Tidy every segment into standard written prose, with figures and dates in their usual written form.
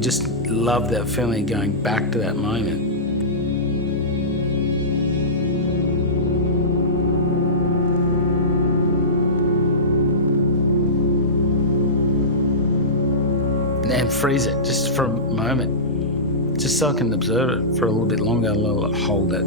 just love that feeling of going back to that moment. And freeze it just for a moment, just so I can observe it for a little bit longer, I'll hold it.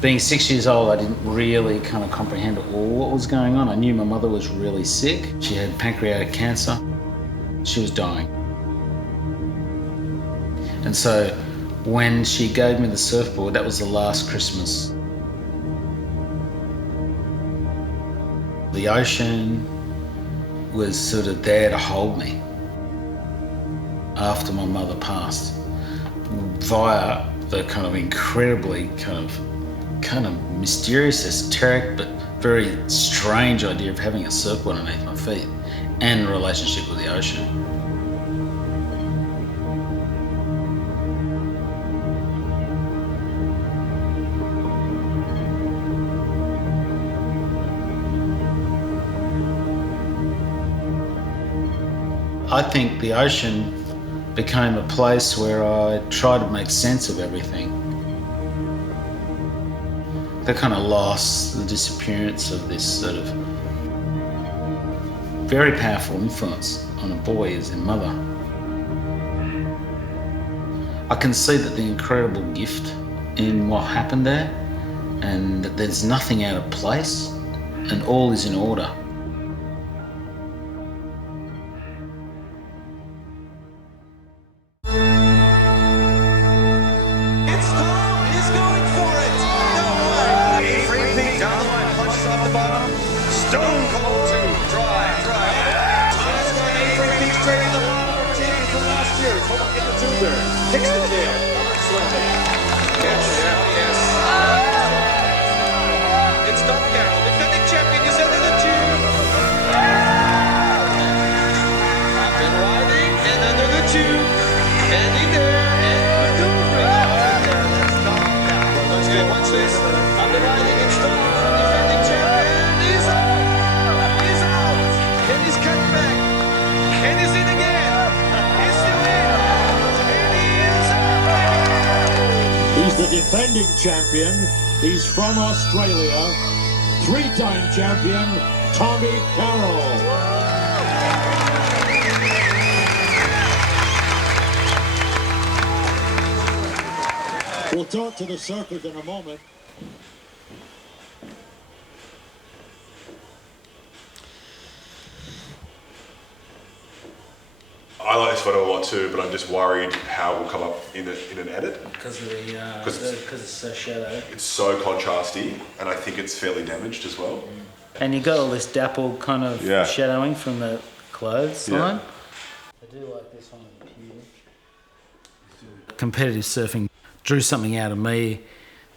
Being 6 years old, I didn't really kind of comprehend all what was going on. I knew my mother was really sick. She had pancreatic cancer. She was dying. And so when she gave me the surfboard, that was the last Christmas. The ocean was sort of there to hold me after my mother passed, via the kind of incredibly kind of mysterious, esoteric, but very strange idea of having a surfboard underneath my feet and a relationship with the ocean. I think the ocean became a place where I tried to make sense of everything. The kind of loss, the disappearance of this sort of very powerful influence on a boy as their mother. I can see that the incredible gift in what happened there, and that there's nothing out of place and all is in order. It's Tom Carroll, defending champion, is under the tube. Up and riding, and under the tube. And in there, and maneuvering. That's Tom Carroll. Let's go, watch this. Up and riding, it's Tom, defending champion. He's out! He's out! And he's cut back. And he's in again. He's still in. And he is out! He's the defending champion. He's from Australia. Three-time champion, Tommy Carroll. We'll talk to the surfers in a moment. I like this photo a lot too, but I'm just worried how it will come up in an edit. Because it's so shadow. It's so contrasty, and I think it's fairly damaged as well. And you got all this dapple kind of shadowing from the clothes line. I do like this one here. Competitive surfing drew something out of me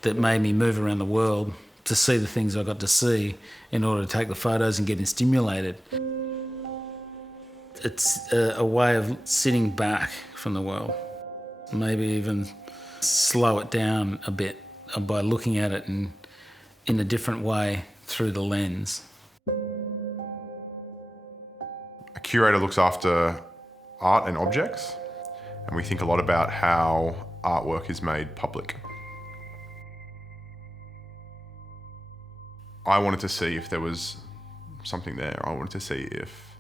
that made me move around the world to see the things I got to see in order to take the photos and getting stimulated. It's a way of sitting back from the world, maybe even slow it down a bit by looking at it in a different way through the lens. A curator looks after art and objects, and we think a lot about how artwork is made public. I wanted to see if there was something there. I wanted to see if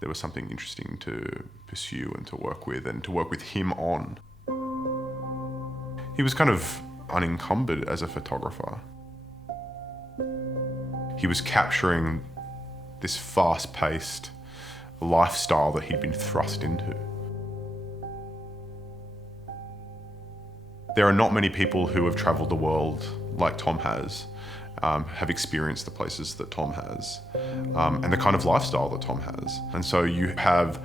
there was something interesting to pursue and to work with him on. He was kind of unencumbered as a photographer. He was capturing this fast-paced lifestyle that he'd been thrust into. There are not many people who have travelled the world like Tom has, have experienced the places that Tom has, and the kind of lifestyle that Tom has. And so you have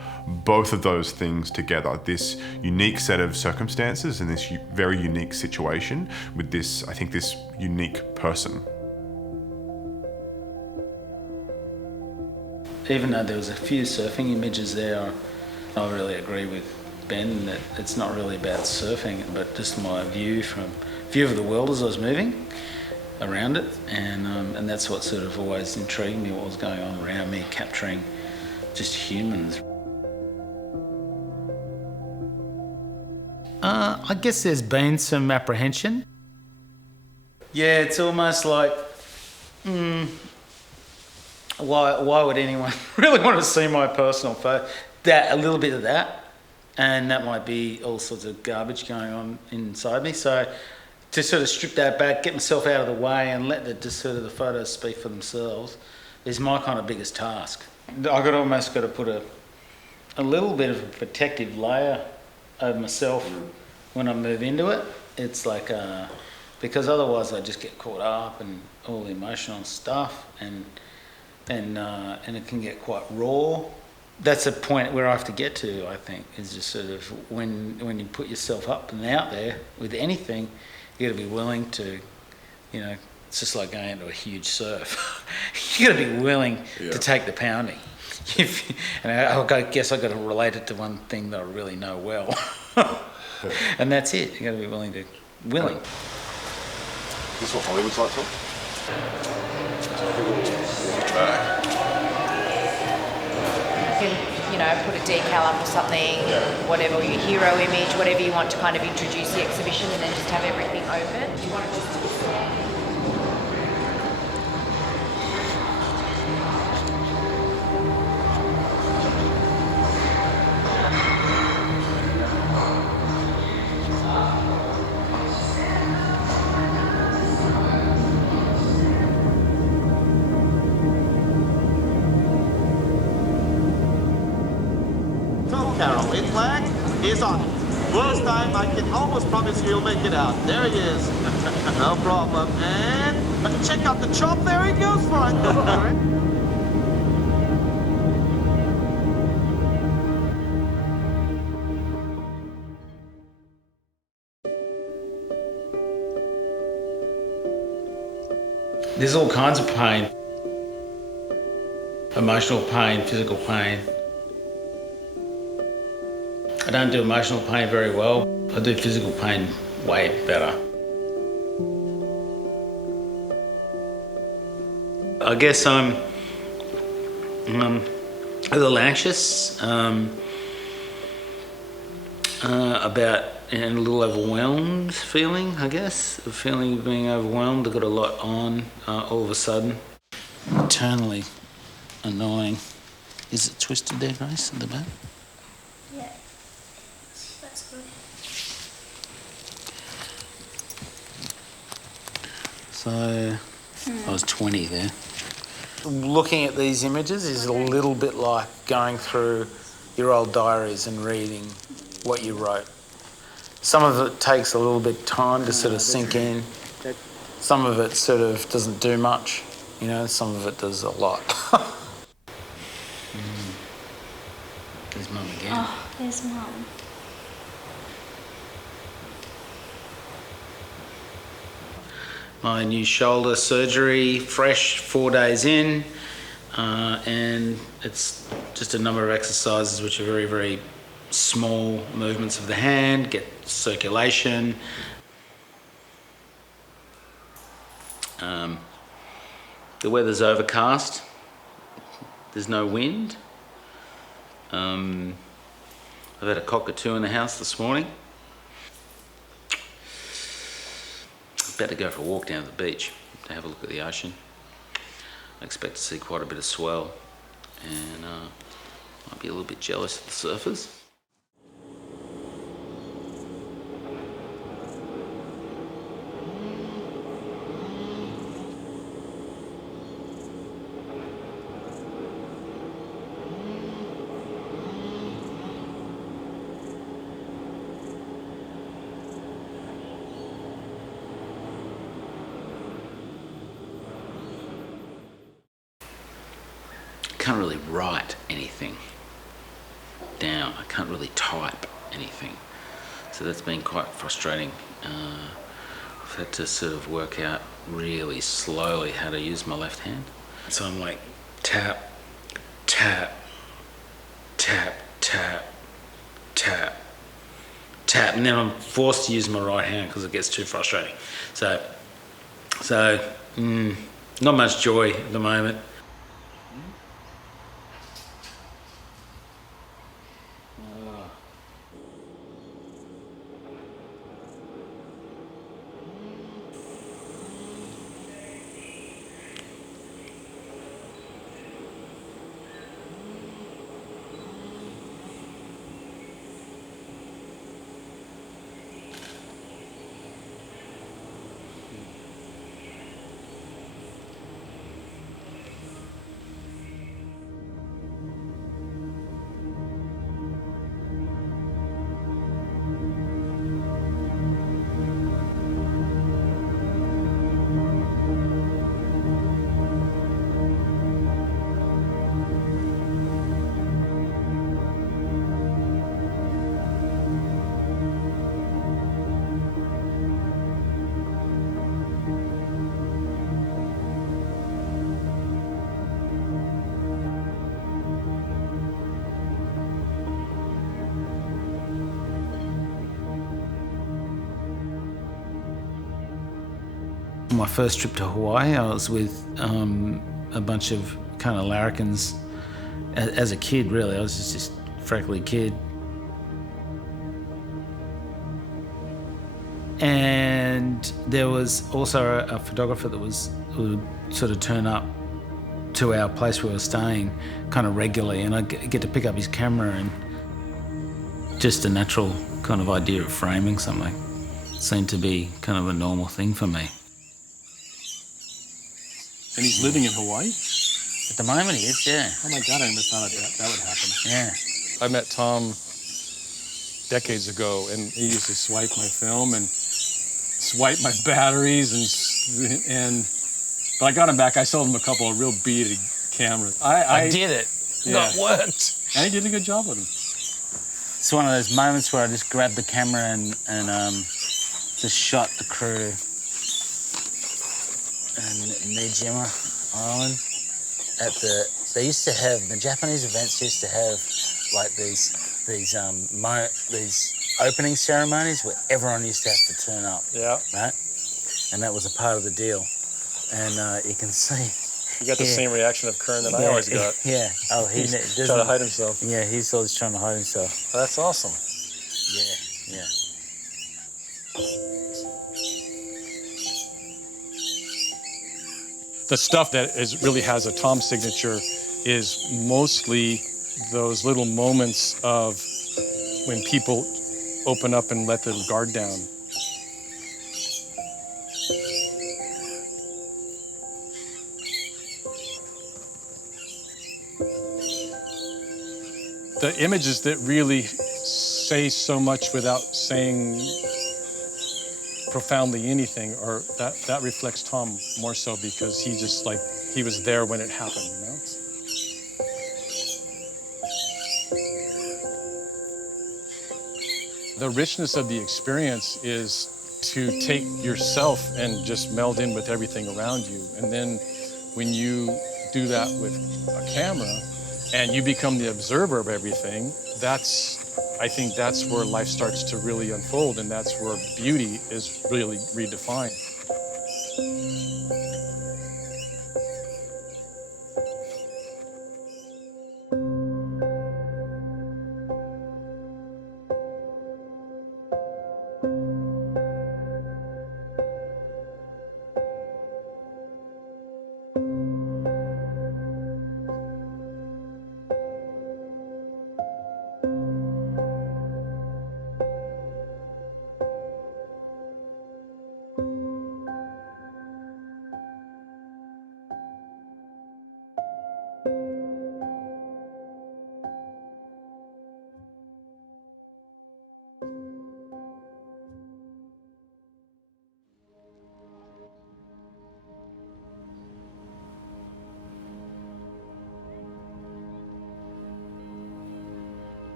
both of those things together, this unique set of circumstances and this very unique situation with this, I think, this unique person. Even though there was a few surfing images there, I really agree with Ben that it's not really about surfing, but just my view of the world as I was moving around it, and that's what sort of always intrigued me, what was going on around me, capturing just humans. I guess there's been some apprehension. Yeah, it's almost like, why would anyone really want to see my personal photo? A little bit of that, and that might be all sorts of garbage going on inside me. So to sort of strip that back, get myself out of the way and let the photos speak for themselves is my kind of biggest task. I've almost got to put a little bit of a protective layer over myself when I move into it. It's like, because otherwise I just get caught up in all the emotional stuff and it can get quite raw. That's a point where I have to get to, I think, is just sort of when you put yourself up and out there with anything, you got to be willing to, it's just like going into a huge surf. You got to be willing to take the pounding. And I guess I got to relate it to one thing that I really know well, and that's it. You got to be willing. Is this what Hollywood's like, Tom? Put a decal up or something, whatever, your hero image, whatever you want to kind of introduce the exhibition, and then just have everything open. You want it just to be Tom Carroll in black is on it. First time, I can almost promise you he'll make it out. There he is. No problem. And check out the chop. There he goes for it. There's all kinds of pain. Emotional pain, physical pain. I don't do emotional pain very well. I do physical pain way better. I guess I'm a little anxious about, and a little overwhelmed feeling, I guess. A feeling of being overwhelmed. I've got a lot on all of a sudden. Eternally annoying. Is it twisted there, Grace, at the back? Yeah, that's good. So, I was 20 there. Looking at these images is a little bit like going through your old diaries and reading what you wrote. Some of it takes a little bit of time to sort of sink in. Some of it sort of doesn't do much, some of it does a lot. There's Mum again. Oh, there's Mum. My new shoulder surgery, fresh, 4 days in, and it's just a number of exercises which are very, very small movements of the hand, get circulation. The weather's overcast, there's no wind. I've had a cockatoo in the house this morning. Better go for a walk down to the beach to have a look at the ocean. I expect to see quite a bit of swell, and might be a little bit jealous of the surfers. I can't really write anything down. I can't really type anything. So that's been quite frustrating. I've had to sort of work out really slowly how to use my left hand. So I'm like tap, tap, tap, tap, tap, tap, and then I'm forced to use my right hand because it gets too frustrating. So not much joy at the moment. My first trip to Hawaii, I was with a bunch of kind of larrikins as a kid, really. I was just a freckly kid. And there was also a photographer who would sort of turn up to our place where we were staying kind of regularly, and I'd get to pick up his camera, and just a natural kind of idea of framing something seemed to be kind of a normal thing for me. And he's living in Hawaii? At the moment he is, yeah. Oh my God, I never thought that would happen. Yeah. I met Tom decades ago, and he used to swipe my film and swipe my batteries, but I got him back. I sold him a couple of real beady cameras. I did it. Yeah. It worked. And he did a good job with them. It's one of those moments where I just grabbed the camera and just shot the crew in Niijima Island. They used to have, the Japanese events used to have like these opening ceremonies where everyone used to have to turn up. Yeah. Right? And that was a part of the deal. And you can see. You got the same reaction of Kern that I always got. Yeah. Oh, he He's doesn't. trying to hide himself. Yeah, he's always trying to hide himself. That's awesome. Yeah, yeah. The stuff that really has a Tom signature is mostly those little moments of when people open up and let their guard down. The images that really say so much without saying profoundly anything, or that reflects Tom more so, because he just like, he was there when it happened, you know? The richness of the experience is to take yourself and just meld in with everything around you. And then when you do that with a camera and you become the observer of everything, I think that's where life starts to really unfold, and that's where beauty is really redefined.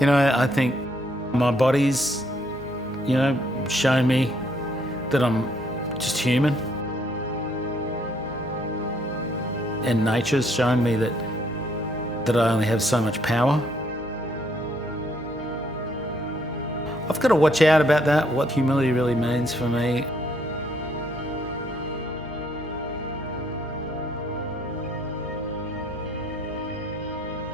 You know, I think my body's, shown me that I'm just human. And nature's shown me that I only have so much power. I've got to watch out about that, what humility really means for me.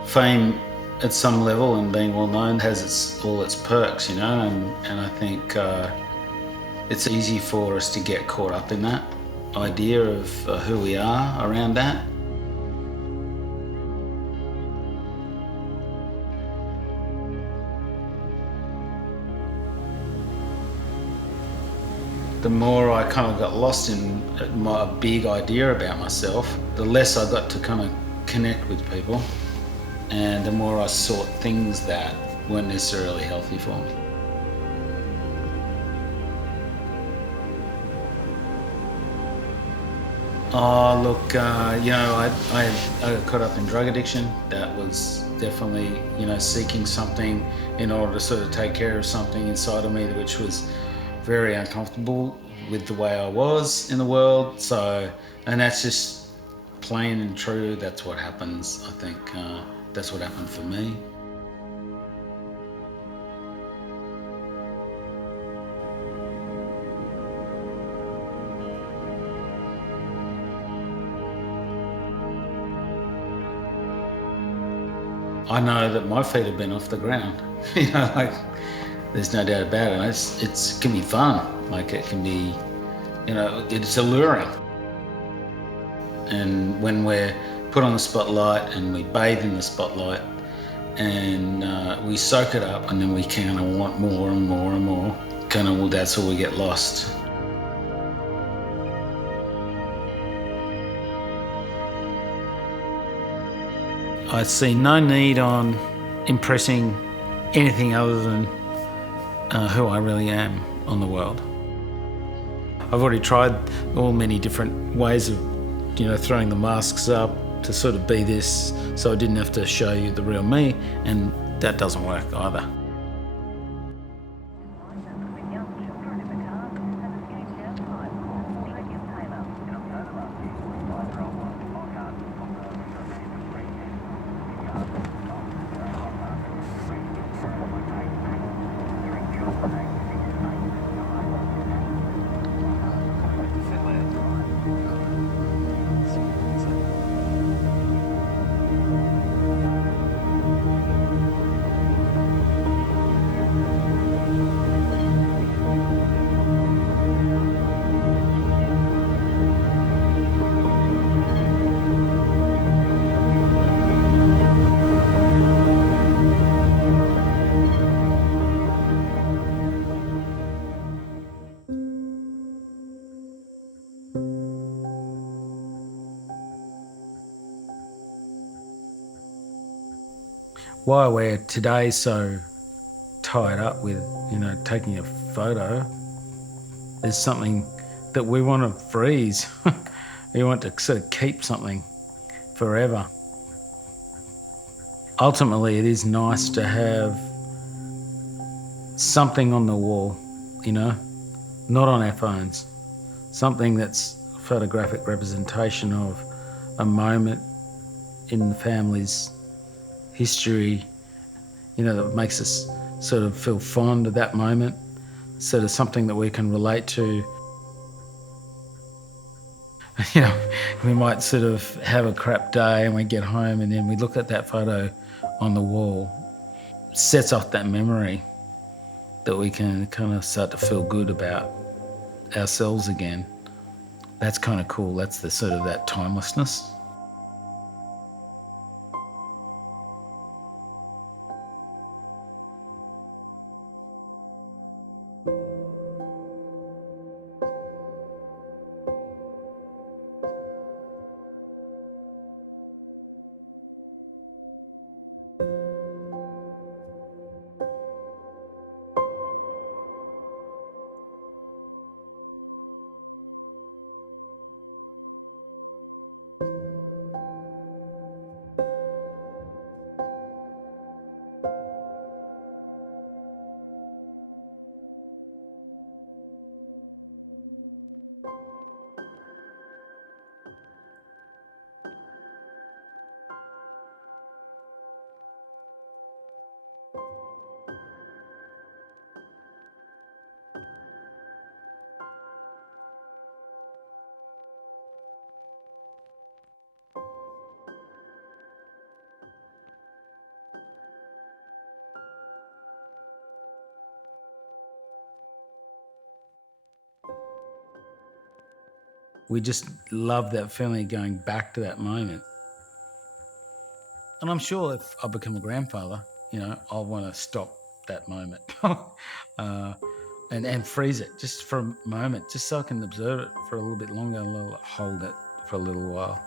Fame at some level and being well known has all its perks, and I think it's easy for us to get caught up in that idea of who we are around that. The more I kind of got lost in my big idea about myself, the less I got to kind of connect with people, and the more I sought things that weren't necessarily healthy for me. Oh, look, I got caught up in drug addiction. That was definitely, seeking something in order to sort of take care of something inside of me, which was very uncomfortable with the way I was in the world. So, and that's just plain and true. That's what happens. I think that's what happened for me. I know that my feet have been off the ground. There's no doubt about it. It can be fun. It can be, it's alluring. And when we're put on the spotlight and we bathe in the spotlight and we soak it up, and then we kind of want more and more and more, that's where we get lost. I see no need on impressing anything other than who I really am on the world. I've already tried all many different ways of, throwing the masks up to sort of be this, so I didn't have to show you the real me, and that doesn't work either. Why we're today so tied up with, taking a photo is something that we want to freeze. We want to sort of keep something forever. Ultimately, it is nice to have something on the wall, not on our phones. Something that's a photographic representation of a moment in the family's history, that makes us sort of feel fond of that moment, sort of something that we can relate to. We might sort of have a crap day and we get home and then we look at that photo on the wall. It sets off that memory that we can kind of start to feel good about ourselves again. That's kind of cool. That's the sort of that timelessness. We just love that feeling of going back to that moment. And I'm sure if I become a grandfather, I'll want to stop that moment and freeze it just for a moment, just so I can observe it for a little bit longer, hold it for a little while.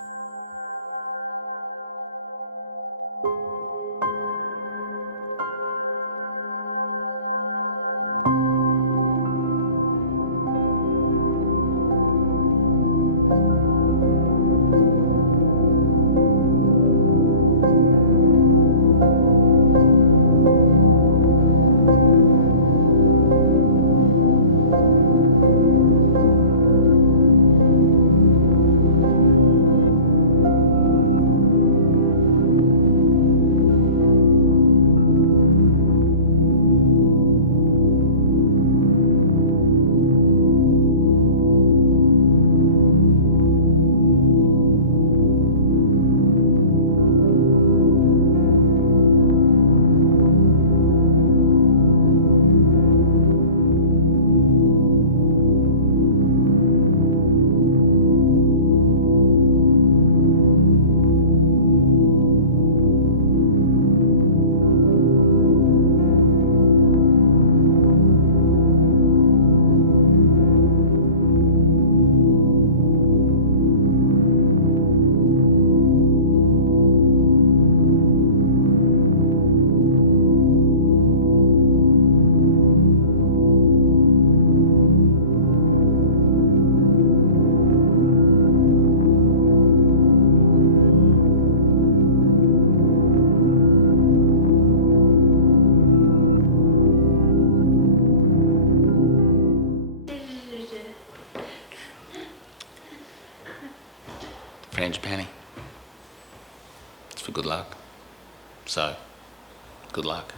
Frangipani. It's for good luck. So, good luck.